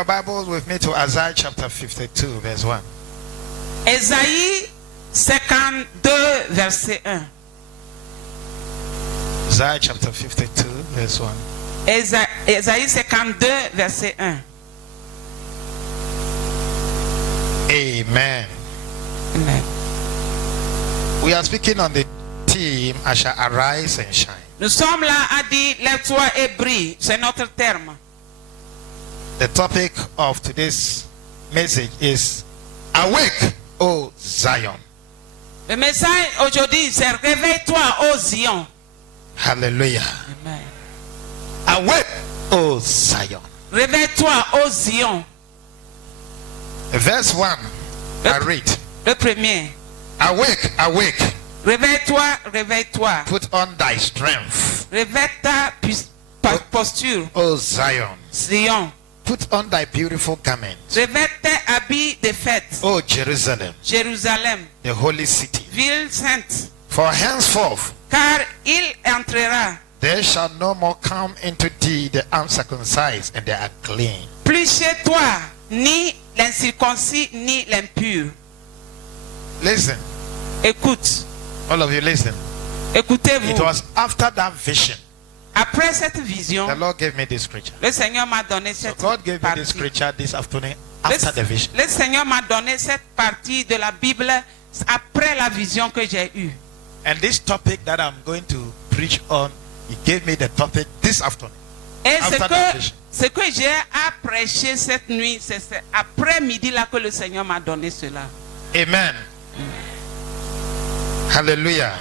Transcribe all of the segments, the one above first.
your Bible with me to Isaiah chapter 52, verse 1. Ésaïe 52, verset 1. Isaiah chapter 52, verse 1. Ésaïe 52, verset 1. Amen. Amen. We are speaking on the theme, I shall arise and shine. Nous sommes là à dire, lève-toi et brille. C'est notre terme. The topic of today's message is Awake, O Zion. Le message aujourd'hui, c'est réveille-toi, ô Zion. Hallelujah. Amen. Awake, O Zion. Réveille-toi, ô Zion. Verse 1, I read. Le premier. Awake, awake, Réveille-toi, réveille-toi. put on thy strength, Réveille ta posture, O Zion. Zion. Put on thy beautiful garment, Réveille tes habits de fête, O Jerusalem, Jérusalem, the holy city. ville sainte. For henceforth Car il entrera. there shall no more come into thee the uncircumcised and the unclean. Plus chez toi, ni l'incirconcis, ni l'impur. Listen, Écoute, all of you listen. écoutez-vous. It was after that vision Après cette vision, the Lord gave me this scripture. le Seigneur m'a donné So cette God gave me partie. this scripture this afternoon after the vision. Le Seigneur m'a donné cette partie de la Bible après la vision que j'ai eue. And this topic that I'm going to preach on, He gave me the topic this afternoon. Et After that vision. ce que j'ai à prêcher cette nuit, c'est après-midi là que le Seigneur m'a donné cela. Amen. Hallelujah.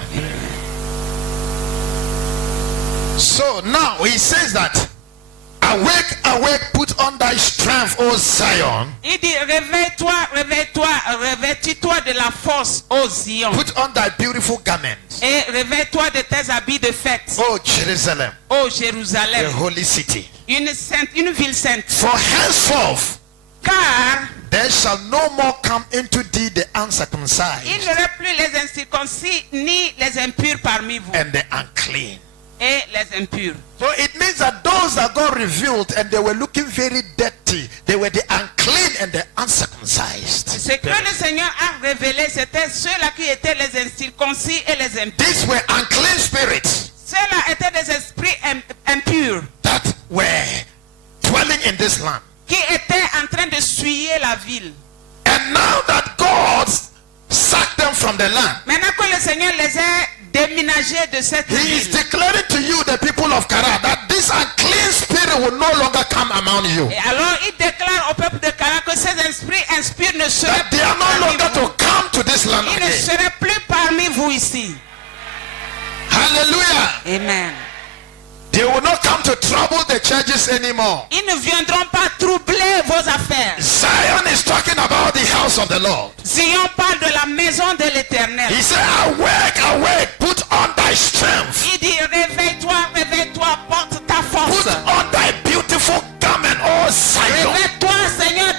So now he says that awake, awake, put on thy strength, O Zion. Il dit réveille-toi, réveille-toi, revêtis-toi de la force, ô Zion. Put on thy beautiful garments, Et réveille-toi de tes habits de fête, O Jerusalem, ô the Jérusalem, holy city. une ville sainte. For henceforth Car there shall no more come into thee the il uncircumcised n'y aura plus les incirconcis ni les impurs parmi vous. and the unclean. Et les impurs. So it means that those that got revealed and they were looking very dirty, they were the unclean and the uncircumcised. Ce que le Seigneur a révélé, c'était ceux-là qui étaient les incirconcis et les impurs. These were unclean spirits Ceux-là étaient des esprits impurs that were dwelling in this land. qui étaient en train de souiller la ville. And now that God sacked them from the land, Maintenant que le Seigneur les a déménagés de cette He is ville, declaring to you, the people of Kara, that this unclean spirit will no longer come among you. et alors il déclare au peuple de Canaan que ces esprits impurs ne seraient That plus they are no parmi longer vous. to come to this land Ils ne again. seraient plus parmi vous ici. Hallelujah. Amen. They will not come to trouble the churches anymore. Ils ne viendront pas troubler vos affaires. Zion is talking about the house of the Lord. Zion parle de la maison de l'Éternel. He said, awake, awake, put on thy strength. Il dit réveille-toi, réveille-toi, porte ta Put force. on thy beautiful garment, O Zion. Réveille-toi, Seigneur,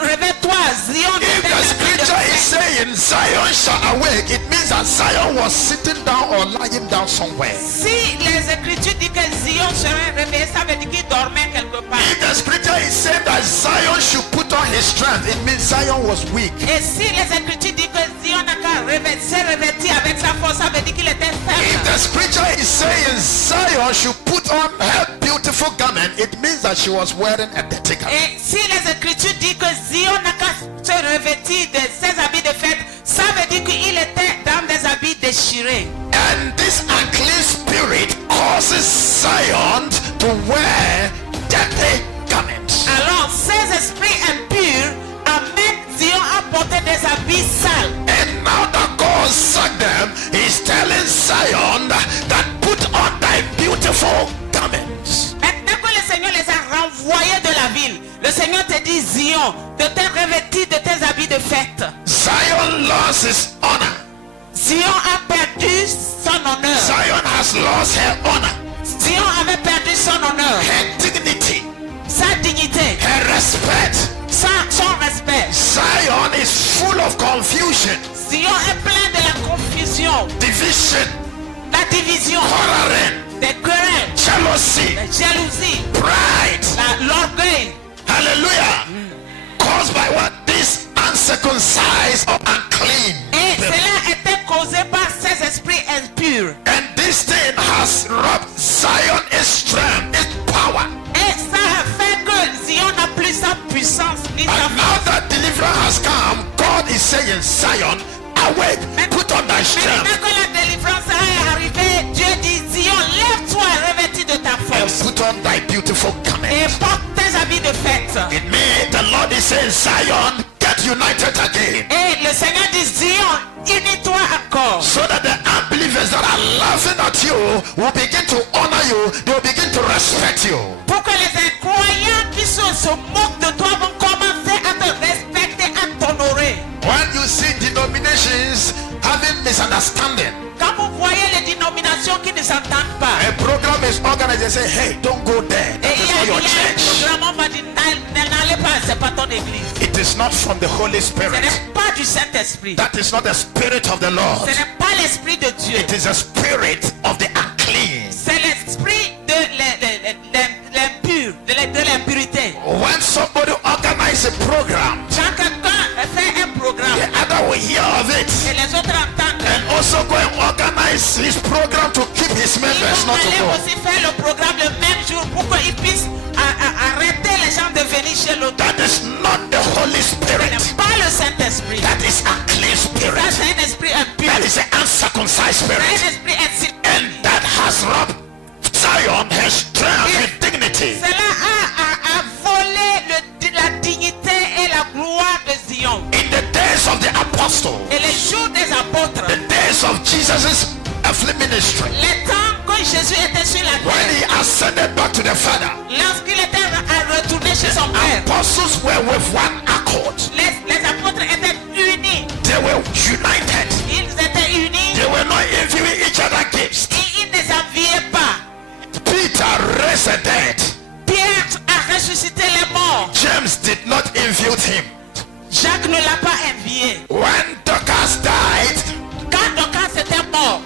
réveille-toi, Zion. If the scripture is saying Zion shall awake, it means that Zion was sitting down or lying down somewhere. Si les Écritures disent que Zion serait réveillé, ça veut dire qu'il dormait quelque part. If the scripture is saying that Zion should put on his strength, it means Zion was weak. Et si les Écritures disent que Zion n'a qu'à se revêtir avec sa force, ça veut dire qu'il était If faible. the scripture is saying Zion should put on her beautiful garment, it means that she was wearing a dirty garment. Et si les Écritures disent que Zion n'a qu'à se revêtir de ses habits de fête, ça veut dire qu'il était dans des habits déchirés. And this unclean spirit causes Zion to wear dirty garments. Alors ces esprits impurs amènent Zion à porter des habits sales. And now that God sacked them, He's telling Zion that put on thy beautiful garments. Maintenant que le Seigneur les a renvoyés de la ville, le Seigneur te dit Zion, de te revêtir de tes habits de fête. Zion lost his honor. Zion a perdu son honneur. Zion has lost her honor, Zion avait perdu son honneur, her dignity, sa dignité, her respect. son respect. Zion is full of confusion, Zion est plein de la confusion, division, la division, quarreling, des querelles, jealousy, la jalousie, pride. l'orgueil. Hallelujah. by what? This uncircumcised or unclean. Et cela était causé par ces esprits impurs. And this thing has robbed Zion its strength, its power. Et ça a fait que Zion n'a plus sa puissance ni sa And now force. that deliverance has come, God is saying, Zion, awake, put on thy strength, Maintenant que la délivrance est arrivée, Dieu dit, Zion, lève-toi, revêtis de ta and force. put on thy beautiful Et garment. porte tes habits de fête. In me, the Lord is saying, Zion, get united again. Et le Seigneur dit, Zion, unis-toi encore. So that the unbelievers that are laughing at you will begin to honor you, they will begin to respect you. Pour que les incroyants qui se moquent de toi vont commencer à te respecter, à t'honorer. When you see denominations having misunderstanding, Quand vous voyez les dénominations qui ne s'entendent pas, a program is organized, they say, hey, don't go there. et That il is y a not your un church. programme, on va dire, n'allez pas, c'est pas ton église. It is not from the Holy Ce Spirit. n'est pas du Saint-Esprit. That is not the Spirit of the Lord. Ce n'est pas l'Esprit de Dieu. It is the Spirit of the unclean. C'est l'Esprit de l'impur, de l'impureté. When somebody organizes a program, Quand quelqu'un fait un programme the other will hear of it et les autres entendent, and also go and organize his program to keep his ils members vont not to aller go. aussi faire le programme le même jour pour qu'ils puissent arrêter les gens de venir chez l'autre. That is not the Holy Ce Spirit. n'est pas le Saint-Esprit. That is a clean Ça, spirit. c'est un esprit impur. That is an uncircumcised C'est un spirit. esprit incirconcis. And that has robbed Zion her strength and dignity. Cela a volé la dignité et la gloire de Zion. In the days of the apostles, Et les jours des apôtres, the days of Jesus' earthly ministry, les temps quand Jésus était sur la when terre, he ascended back to the Father, lorsqu'il était retourné chez son père, apostles were with one accord. les apôtres étaient unis. They were united. Ils étaient unis They were not envying each other gifts. et ils ne s'enviaient pas. Peter raised the dead. Pierre a ressuscité les morts. James did not envy him. Jacques ne l'a pas envié. When Dorcas died, Quand Dorcas était mort,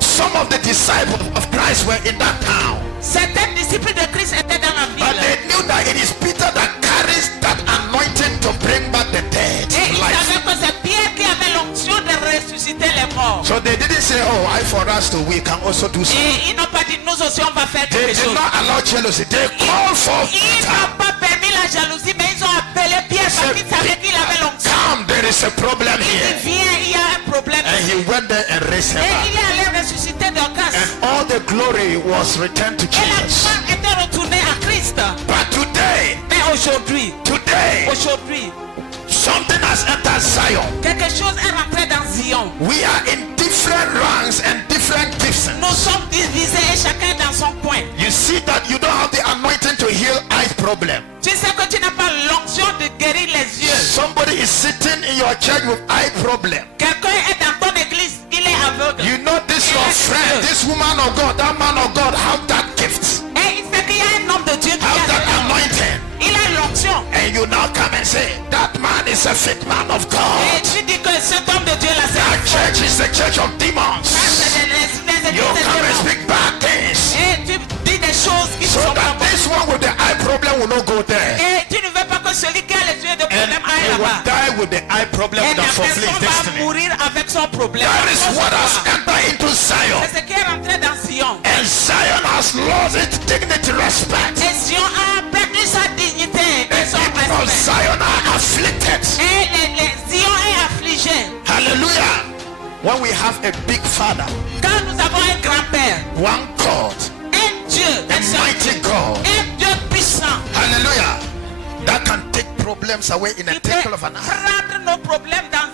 some of the disciples of Christ were in that town. certains disciples de Christ étaient dans la But ville. they knew that it is Peter that carries that anointing to bring back the dead Et to ils life. savaient que c'est Pierre qui avait l'onction de ressusciter les morts. So they didn't say, oh, I for us too, we can also do so. Et ils n'ont pas dit, nous aussi on va faire They quelque did chose. not allow jealousy. They called for Ils Peter. n'ont pas permis la jalousie, mais ils ont appelé Pierre parce qu'ils savaient qu'il avait l'onction. Come, there is a problem Il dit, here. viens, il y a un problème. And he went there and raised him Et up. il est allé ressusciter Dorcas. And all the glory was returned to Et la Jesus. gloire était retournée à Christ. But today, Mais aujourd'hui, something has entered Zion. quelque chose est rentré dans Zion. We are in different ranks and different gifts. Nous sommes divisés et chacun dans son coin. You see that you don't have the anointing to heal eye problem. Tu sais que tu n'as pas l'onction de guérir les yeux. Somebody is sitting in your church with eye problem. Quelqu'un est dans ton église, il est aveugle. You know this your friend, this woman of God, that man of God have that gift, Et il sait qu'il y a un homme de Dieu qui have a that anointing. il a l'onction. And you now come and say, that man is a fit man of Et God. tu dis que cet homme de Dieu là, c'est That un church is the church of demons. You come and speak bad things. Et tu dis des choses qui So sont pas that bonnes. this one with the eye problem will not go there. Et tu ne veux pas que celui qui a les yeux de And problème aille he will là-bas. die with the eye problem Et that la fulfills personne va destiny. mourir avec son problème. That is what has entered into Zion. C'est ce qui est rentré dans Sion. And Zion has lost its dignity, respect. Et Sion a perdu sa dignité et And son people of respect. Zion are afflicted. Et Sion est affligé. Hallelujah. When we have a big father, Quand nous avons un grand-père, one God, un Dieu, a mighty God, un Dieu puissant, hallelujah, that can take problems away in a qui peut twinkle of an eye. prendre nos problèmes dans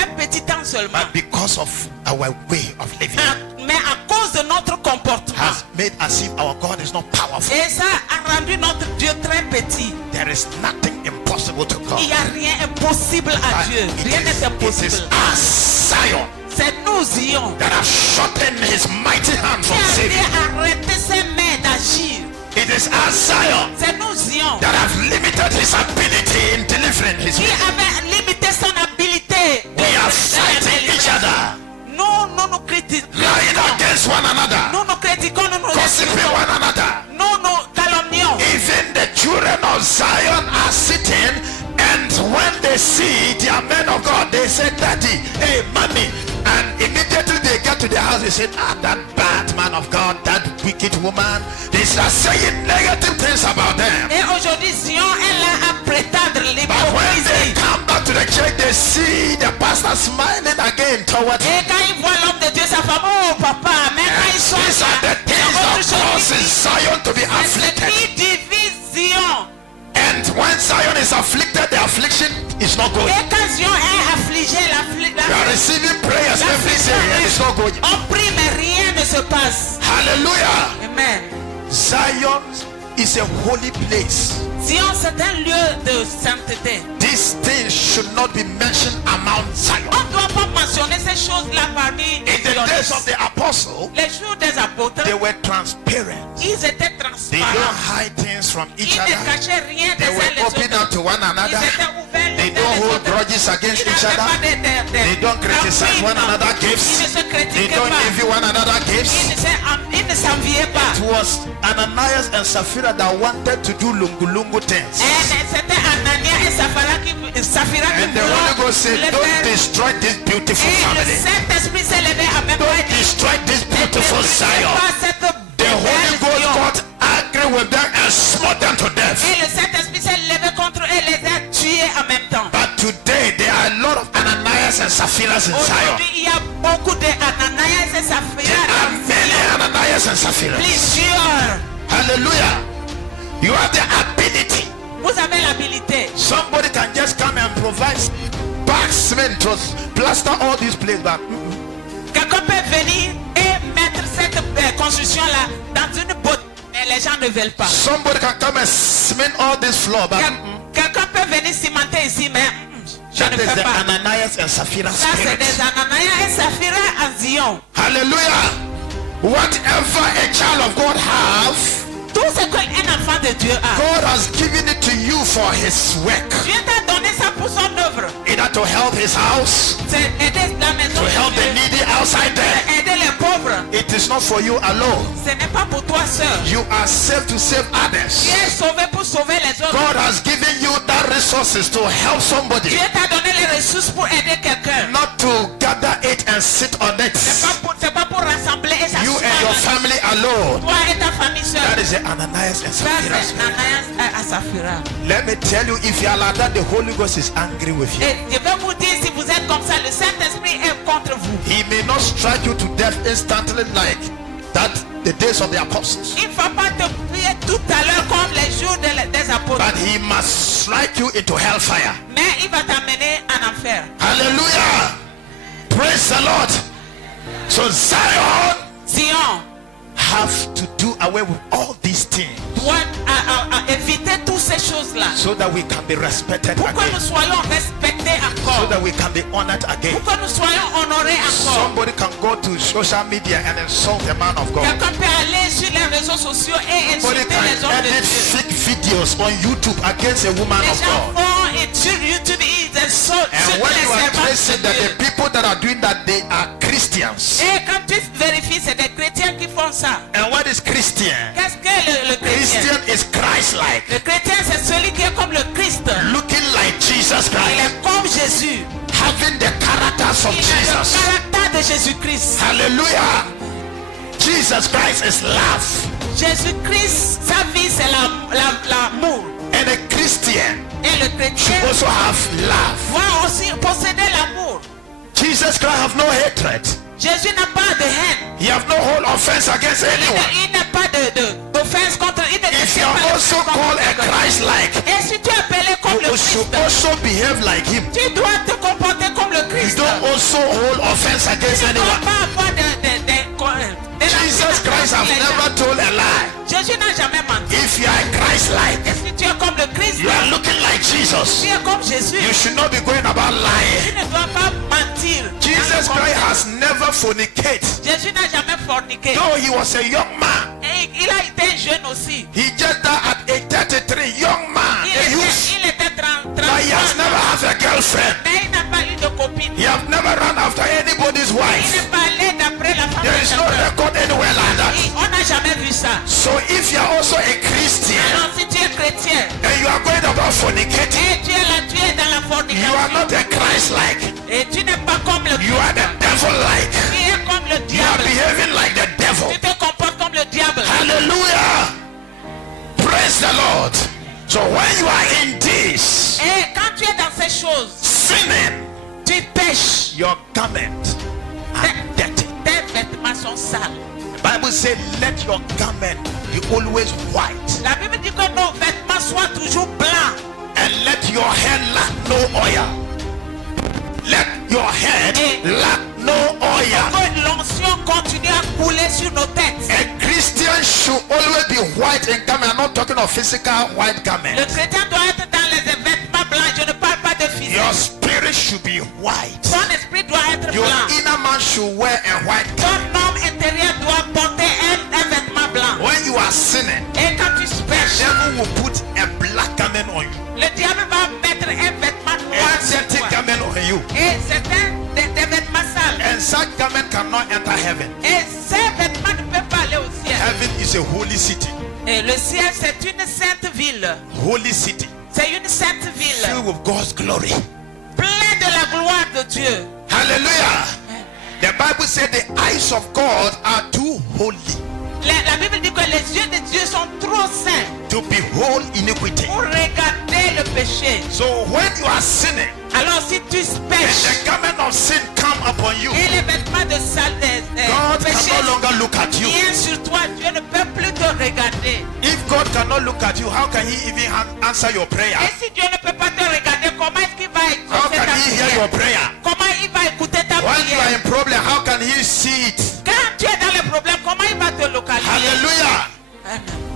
un petit temps seulement. But because of our way of living, Mais à cause de notre comportement, has made as if our God is not powerful. et ça a rendu notre Dieu très petit. There is nothing impossible to God. Il n'y a rien impossible à But Dieu. Rien n'est it is impossible. us, Zion, C'est nous, Zion, that have shortened his mighty hand qui from a saving. arrêté ses mains d'agir. It is us, Zion, C'est nous, Zion, that have limited his ability in delivering his qui people. avait limité son habilité. We are fighting each other, Nous critiquons. lying against one another, Nous critiquons, nous gossiping insultons. one another. Nous calomnions. Even the children of Zion are sitting, and when they see their men of God, they say, Daddy, hey, mommy. And immediately they get to the house, they say, that bad man of God, that wicked woman. They start saying negative things about them. Et aujourd'hui, Zion est là à prétendre But when they l'hypocrisie. come back to the church, they see the pastor smiling again toward him. Et quand ils voient l'homme de Dieu, sa femme, oh papa, mais quand ils sont These are the things that causes Zion to be c'est ce afflicted. qui divise Zion. And when Zion is afflicted, the affliction is not going. Et quand Zion est affligé, You are receiving prayers every day and it's not going. on prie mais rien ne se passe. Hallelujah. Amen. Zion is a holy place. Zion, c'est un lieu de sainteté. These things should not be mentioned among Zion. On ne doit pas mentionner ces choses-là parmi In the les days of the apostle, Les jours des apôtres, they were transparent. ils étaient They transparents. don't hide things from each Ils ne other. cachaient rien des They uns were les open autres. up to one Ils another. étaient ouverts They les uns don't les hold autres. grudges against Ils each n'avaient other. pas They don't criticize one another Ils ne gifts. se They critiquaient don't pas. envy one another gifts. Ils ne s'enviaient pas. It was Ananias and Sapphira that wanted to do lungu things. C'était Anania et Saphira qui And the Holy Ghost said, voulaient don't faire. destroy this beautiful Et le family. Saint-Esprit s'est levé à même temps et Don't dit, destroy this beautiful ne Zion. pas cette The Holy belle Ghost Zion. got angry with them and smote them to death. Et le Saint-Esprit s'est levé contre eux et les a tués en même temps. But today there are a lot of Ananias and Sapphira's in Zion. Aujourd'hui, il y a beaucoup de Ananias et There Saphira are dans many Zion. Ananias and Sapphira. Plusieurs. Hallelujah. You have the ability. Vous avez l'habilité. Somebody can just come and provide back cement to plaster all these places back. Quelqu'un peut venir et mettre cette construction-là dans une botte. Mais les gens ne veulent pas. Somebody can come and cement all this floor back. Quelqu'un peut venir cimenter ici, mais je That ne is fais the pas. Ananias and Sapphira Ça, c'est spirit. des Ananias et Saphira en Zion. Hallelujah. Whatever a child of God have, Tout ce qu'un enfant de Dieu a, God has given it to you for his work. Dieu t'a donné ça pour son œuvre. Either to help his house, C'est aider la maison to de help the Dieu, needy outside there. c'est aider les pauvres. It is not for you alone. Ce n'est pas pour toi seul. You are saved to save Tu others. es sauvé pour sauver les autres. God has given you that resources to help somebody, Dieu t'a donné les ressources pour aider quelqu'un. not to gather it and sit on it. C'est pas pour rassembler et You and your s'asseoir. family alone. Toi et ta famille seule. That is the Ananias and Ça, Sapphira. c'est Ananias et Saphira. Let me tell you, if you are like that, the Holy Ghost is angry with you. Et je vais vous dire, si vous êtes comme ça, le Saint-Esprit est contre vous. He may not strike you to death instantly like that the days of the apostles, Il ne va pas te prier tout à l'heure comme les jours des apôtres. but he must strike you into hellfire. Mais il va t'amener en enfer. Hallelujah. Praise the Lord. So Zion Zion have to do away with all these things doit éviter toutes ces choses-là. so that we can be respected Pour que nous again, soyons respectés so encore. that we can be honored again. Pour que nous soyons honorés encore. Somebody can go to social media and insult a man of God. Quelqu'un peut aller sur les réseaux sociaux et Somebody insulter les can hommes de edit Dieu. fake videos on YouTube against a woman Les of gens God. font et sur YouTube, ils insultent And when les you are servantes tracing de that Dieu. the people that are doing that, they are Christians. Et quand tu vérifies, c'est des chrétiens qui font ça. And what is Christian? Qu'est-ce que le chrétien? Christian is Christ-like, Le chrétien, c'est celui qui est comme le Christ. looking like Jesus Il Christ, est comme Jésus. having the characters of Il a le Jesus. caractère de Jésus-Christ. Hallelujah. Jesus Christ is love. Jésus-Christ, sa vie, c'est l'amour. And a Christian Et le chrétien should also have love. doit aussi posséder l'amour. Jesus Christ have no hatred. Jésus n'a pas de haine. He have no whole offense against anyone. Il n'a pas d'offense contre. Il ne If you tient pas are le also contre called a quelqu'un. Christ-like, Et si tu es appelé comme le you should Christ, also behave like him. tu dois te comporter comme le You Christ. don't also hold offense against Tu ne dois anyone. pas avoir de Jesus Christ have never told a lie. Jésus n'a jamais menti. If you are Christ-like, Et si tu es comme le Christ, you are looking like Jesus. tu es comme Jésus. You should not be going about Tu lying. ne dois pas mentir. Jesus Christ has never fornicated. Jésus n'a jamais forniqué. Though he was a young man, Et il a été jeune aussi. he just died at age 33, young man, a youth. Il était 30 But he has never had a girlfriend. Mais il n'a pas eu de copine. He have never run after anybody's Il wife. n'est pas allé d'après la femme There de is no quelqu'un. record anywhere like that. On n'a jamais vu ça. So if you are also a Christian Alors si tu es chrétien and you are going about fornicating, et tu es là, tu es dans la You are not a Christ-like. Et tu n'es pas comme le You are the devil-like. Tu es comme le You are diable. behaving like the devil. Tu te comportes comme le diable. Hallelujah. Praise the Lord. So when you are in this, Et quand tu es dans ces choses, sinning, tu pêches. your garment are dirty. Tes vêtements sont sales. The Bible says, let your garment be always white, La Bible dit que nos vêtements soient toujours blancs. and let your head lack no oil. Let your head lack no oil. Que l'onction continue à couler sur nos têtes. A Christian should always be white in garment. I'm not talking of physical white Le garment. chrétien doit être dans les vêtements blancs. Je ne parle pas de physique. Your spirit should be white. Ton esprit doit être Your blanc. inner man should wear a white Ton garment. homme intérieur doit porter un vêtement blanc. When you are sinning, Et quand tu pêches, devil will put a black garment on you, le diable va mettre un vêtement noir a sur dirty toi. garment on you, Et c'est des vêtements sales. and such garment cannot enter heaven. Et ces vêtements ne peuvent pas aller au ciel. Heaven is a holy city. Et le ciel, c'est une sainte ville. Holy city C'est une sainte ville. filled with God's glory. Pleine de la gloire de Dieu. Hallelujah. The Bible said the eyes of God are too holy La Bible dit que les yeux de Dieu sont trop saints to behold iniquity. pour regarder le péché. So when you are sinning Alors si tu and pêches the garment of sin come upon you, et les vêtements de saleté, God péché can no longer look at you. viennent sur toi, Dieu ne peut plus te regarder. If God cannot look at you, how can he even answer your prayer? Et si Dieu ne peut pas te regarder, comment est-ce qu'il va How écouter ta can he hear your prière? prayer? Comment il va écouter ta When you are prière? in problem, how can he see it? Quand tu es dans les problèmes, comment il va te localiser? Hallelujah.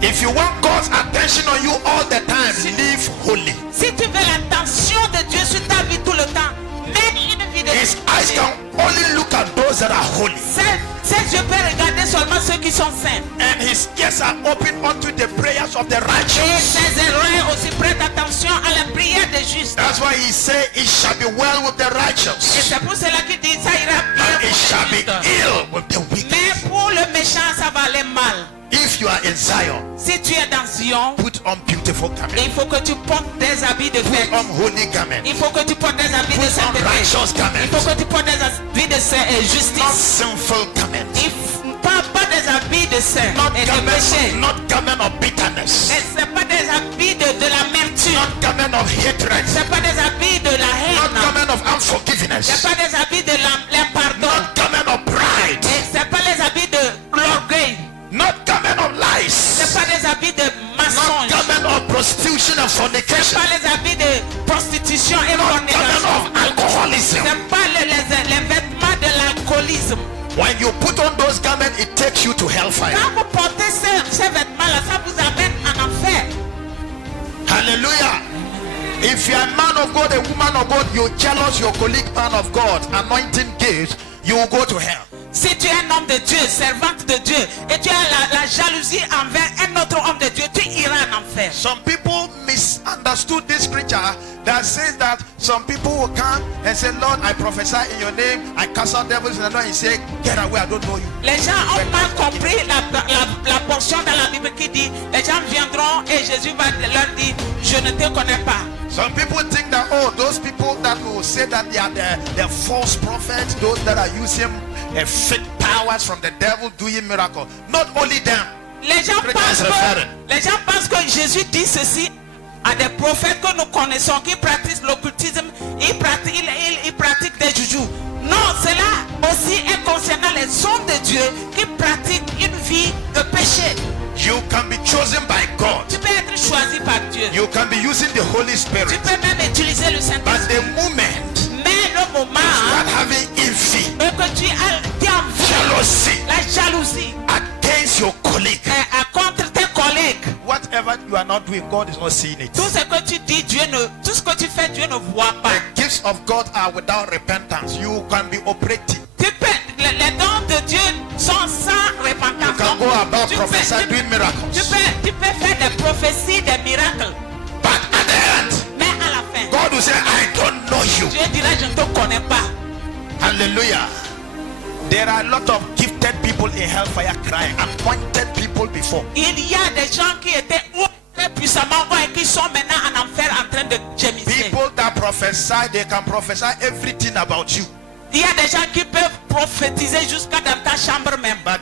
If you want God's attention on you all the time, live holy. Si tu veux l'attention de Dieu sur ta vie tout le temps, mène une vie de His eyes sainteté. can only look at those that are holy. Ses yeux peuvent regarder seulement ceux qui sont saints. And his ears are open unto the prayers of the Et righteous. ses oreilles aussi prêtent attention à la prière des justes. That's why he said, it shall be well with the Et righteous, c'est pour cela qu'il dit ça ira bien and it shall pour les be justes. ill with the wicked. Mais pour le méchant, ça va aller mal. If you are in Zion, Si tu es dans Zion, put on beautiful garments. il faut que tu portes des habits de fête. Put on holy garments. Il faut que tu portes des habits de Put on sainteté. righteous Il faut garments. que tu portes des habits de Not justice. sinful garments. Pas des habits de saint Not et de péché. garment, not garment of bitterness. Et c'est pas des habits de l'amertume. Not garment of hatred. C'est pas des habits de la Not haine. garment of C'est unforgiveness. pas des habits de l'impardon. Not garment of pride. Et c'est pas les habits de l'orgueil. Not garment of C'est lies. pas des habits de Not mensonge. garment of prostitution and C'est fornication. pas les habits de prostitution et Not garment fornication. of alcoholism. C'est pas les vêtements de l'alcoolisme. When you put on those garments, it takes you to hellfire. Quand vous portez ces vêtements-là, ça vous amène en enfer. Hallelujah. If you are a man of God, a woman of God, you jealous your colleague man of God, anointing gifts, you will go to hell. Si tu es un homme de Dieu, servante de Dieu, et tu as la jalousie envers un autre homme de Dieu, tu iras en enfer. Some people misunderstood this scripture that says that some people will come and say, Lord, I prophesy in your name, I cast out devils in the name. He say, get away, I don't know you. Les gens ont mal compris la portion dans la Bible qui dit, les gens viendront et Jésus va leur dire, je ne te connais pas. Some people think that, oh, those people that will say that they are the false prophets, those that are using fake powers from the devil doing miracles. Not only them. Les gens pensent que Jésus dit ceci à des prophètes que nous connaissons qui pratiquent l'occultisme, ils pratiquent des joujoux. Non, cela aussi est concernant les hommes de Dieu qui pratiquent une vie de péché. You can be chosen by God. Tu peux être choisi par Dieu. You can be using the Holy Tu Spirit. peux même utiliser le But Saint-Esprit. the moment Mais le moment you start having envy, que tu as envie, jealousy la jalousie against your colleague, contre tes collègues, whatever you are not doing, God is not seeing it. tout ce que tu dis, tout ce que tu fais, Dieu ne voit pas. The gifts of God are without repentance. You can be operating. Les dons de Dieu sont sans repentance. You can go about Tu prophesying, doing miracles. tu peux faire des prophéties, des miracles. But at the end, Mais à la fin, God will say, I don't know you. Dieu dira, je ne te connais pas. Hallelujah. There are a lot of gifted people in hellfire crying, appointed people before. Il y a des gens qui étaient très puissamment et qui sont maintenant en enfer en train de gémisser. People that can prophesy everything about you. Il y a des gens qui peuvent prophétiser jusqu'à dans ta chambre même. But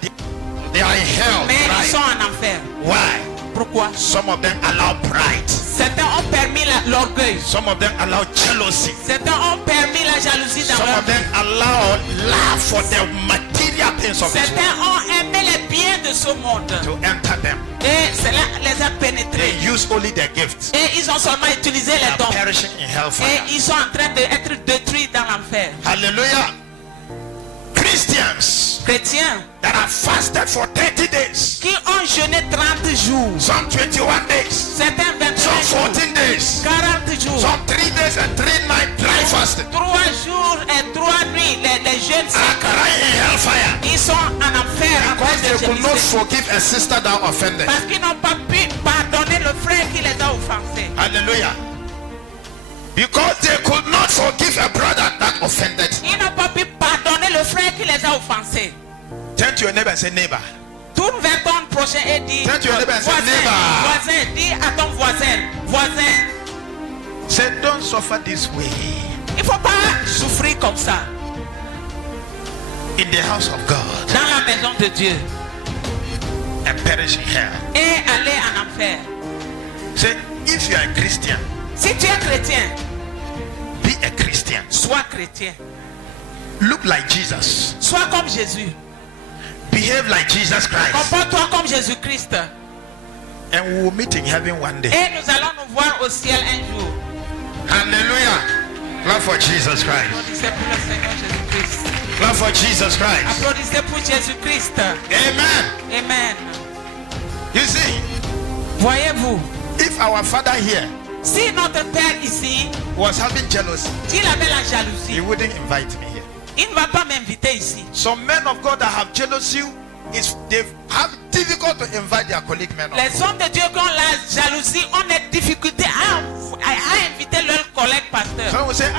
they are in hell. Mais ils Right? sont en enfer. Why? Pourquoi? Some of them allow pride. Certains ont permis l'orgueil. Some of them allow jealousy. Certains ont permis la jalousie dans Some leur of them vie. allow love for the material things of this Certains world ont aimé les biens de ce monde. to enter them. Et cela les a pénétrés. They use only their gifts. Et ils ont seulement utilisé They les are dons. perishing in hellfire. Et ils sont en train d'être détruits dans l'enfer. Hallelujah. Christians Chrétiens that have fasted for 30 days, qui ont jeûné 30 jours. some 21 days, Certains 21 some jours. 14 days, 40 jours. some 3 days and 3 nights dry fasting 3 jours et 3 nuits. Les jeunes are crying in hellfire ils sont en enfer en because train de they could not gémir. forgive a sister that offended. Parce qu'ils n'ont pas pu pardonner le frère qui les a offensés. Hallelujah. Because they could not forgive a brother that offended. Ils n'ont pas pu pardonner le frère qui les a offensés. Turn to your neighbor and say, neighbor, Tourne vers ton prochain et dis Turn to your neighbor and say, voisin, neighbor. voisin, dis à ton voisin, say, don't suffer this way il ne faut pas souffrir comme ça in the house of God dans la maison de Dieu and perish in hell. et aller en enfer. Say, if you are a Christian, Si tu es chrétien, be a Christian. sois chrétien. Look like Jesus. Sois comme Jésus. Behave like Jesus Christ. Comporte-toi comme Jésus-Christ. And we will meet in heaven one day. Et nous allons nous voir au ciel un jour. Hallelujah. Clap for Jesus Christ. Applaudissez pour le Seigneur Jésus-Christ. Clap for Jesus Christ. Applaudissez pour Jésus-Christ. Amen. Amen. You see, Voyez-vous, if our father here si notre Père ici, was having jealousy, s'il avait la he jalousie, wouldn't invite me here. il ne va pas m'inviter ici. Some men of God that have jealousy is they have difficult to invite their colleague men of God. Les hommes de Dieu qui ont la jalousie ont des difficultés à inviter leurs collègues pasteurs. Someone will say,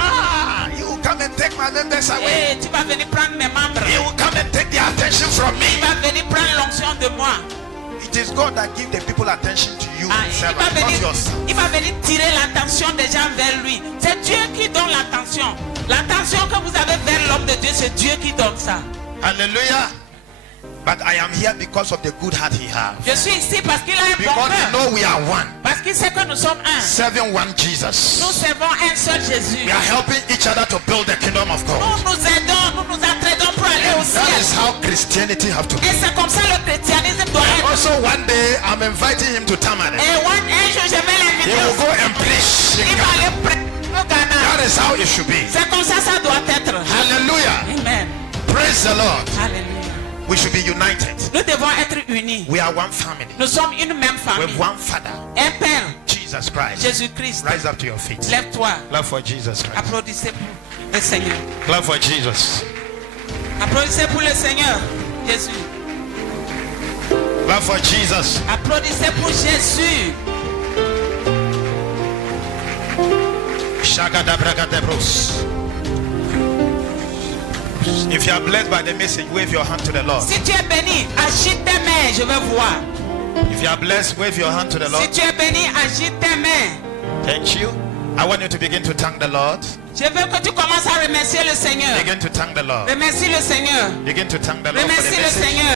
you will come and take my members away. Et tu vas venir prendre mes membres. You will come and take their attention from Tu me. vas venir prendre l'onction de moi. It is God that gives the people attention to you, Ah, himself, and not yourself. il va venir tirer l'attention des gens vers lui. C'est Dieu qui donne l'attention. L'attention que vous avez vers l'homme de Dieu, c'est Dieu qui donne ça. Hallelujah. But I am here because of the good heart he has. Je suis ici parce qu'il a un bon Because we cœur. know we are one. Parce qu'il sait que nous sommes un. Serving one Nous Jesus. servons un seul Jésus. We are helping each other to build the kingdom of God. Nous nous aidons, nous nous entraidons pour aller au That is ciel. how Christianity have to be. Et c'est comme ça le christianisme doit être. Also one day I'm inviting him to Tamale. Et un jour, je vais He l'inviter will au go and preach in Il va Ghana. aller prêcher au Ghana. That is how it should be. C'est comme ça doit être. Hallelujah. Amen. Praise the Lord. Alléluia. We should be united. Nous devons être unis. We are one family. Nous sommes une même famille. With one Father, Un Père, Jesus Christ. Jésus-Christ. Rise up to your feet. Lève-toi. Clap for Jesus Christ. Applaudissez pour le Seigneur. Clap for Jesus. Applaudissez pour le Seigneur. Jésus. Clap for Jesus. Applaudissez pour Jésus. Shagadabragadebros. If you are blessed by the message, wave your hand to the Lord. Si tu es béni, agite tes mains, je vais voir. If you are blessed, wave your hand to the Si Lord. tu es béni, agite tes mains. Thank you. I want you to begin to thank the Lord. Je veux que tu commences à remercier le Seigneur. Begin to thank the Lord. Remercie le Seigneur. Begin to thank the Lord for the Remercie le message. Seigneur.